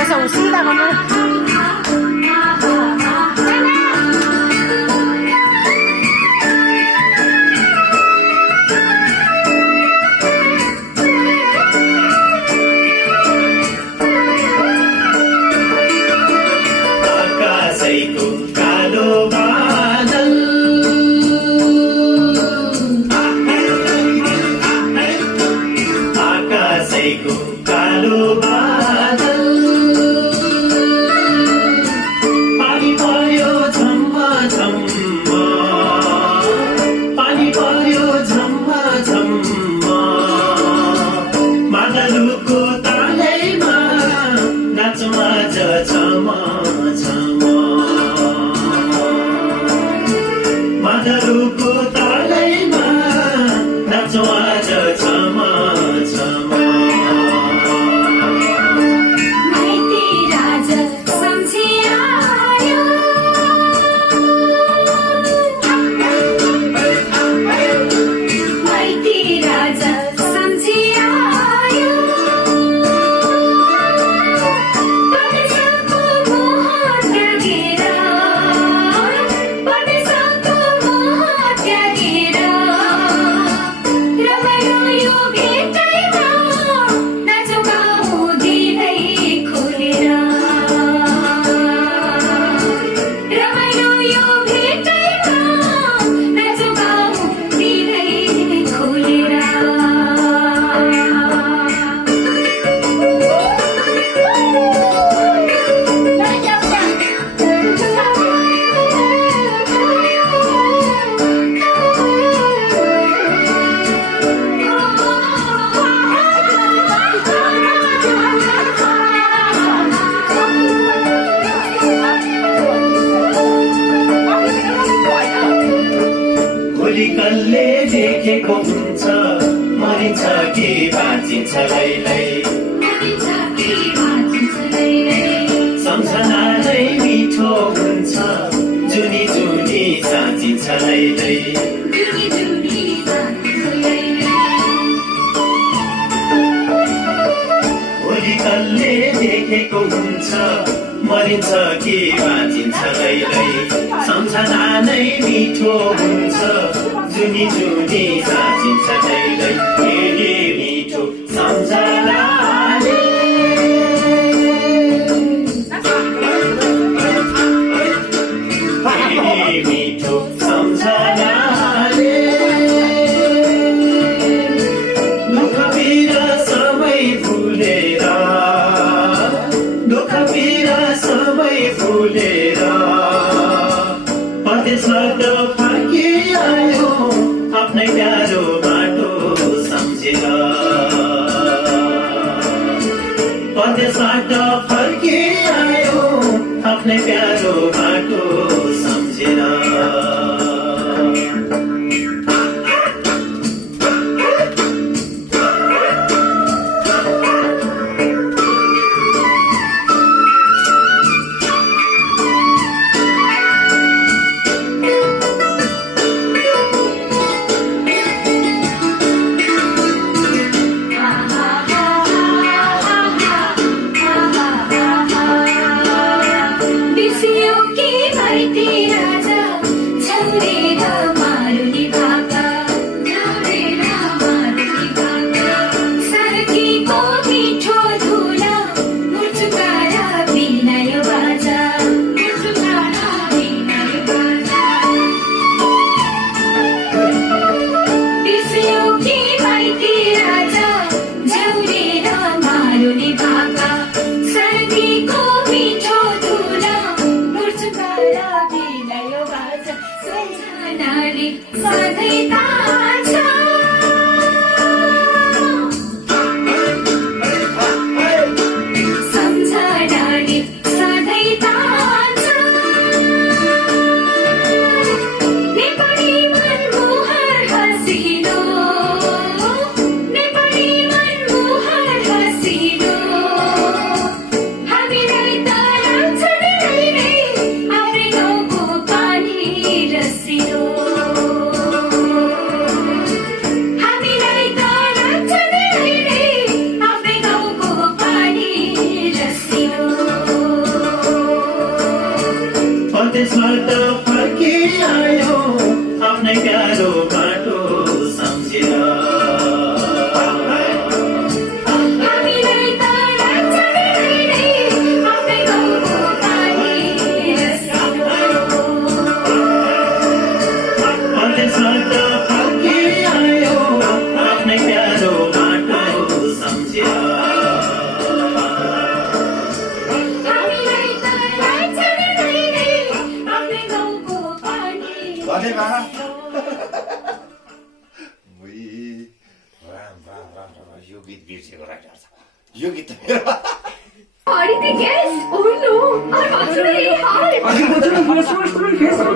앉아서 웃으려고는. आकाशैको कालो बादल आकाशैको कालो बादल पानी पर्यो झम्मा झम्मा पानी पर्यो झम्मा झम्मा मादलुको तालैमा नाचमाझ छमा छमा मादलुको तालैमा नाचमाझ छमा छमा माइती राजा सम्झिआयो माइती राजा सम्झिआयो परदेशको मोह त्यागेर परदेशको मोह त्यागेर रमायो यो भेटैमा नाचौँ गाउँ दिनै खोलेर रमायो यो भेटैमा नाचौँ गाउँ दिनै खोलेर भोलि कसले देखेको हुन्छ मरिन्छ कि बाँचिन्छ लैलै सम्झना नै मिठो हुन्छ जुनी जुनी साँचिन्छ लैलै भोलि कसले देखेको हुन्छ मरिन्छ कि बाँचिन्छ लैलै सम्झना नै मिठो हुन्छ जुनी जुनी साँचिन्छ लैलै फेरि मिठो सम्झनाले फेरि मिठो सम्झनाले दुःख पीडा सबै भुलेर दुःख पीडा सबै भुलेर परदेशबाट फर्किआयो आफ्नै प्यारो बाटो सम्झेर परदेशबाट फर्किआयो आफ्नै प्यारो बाटो सम्झेर बिर्सियो कि माइती राजा गरेको राइटर छ यो गीत त मेरो Party the guest! Oh no! I'm actually high!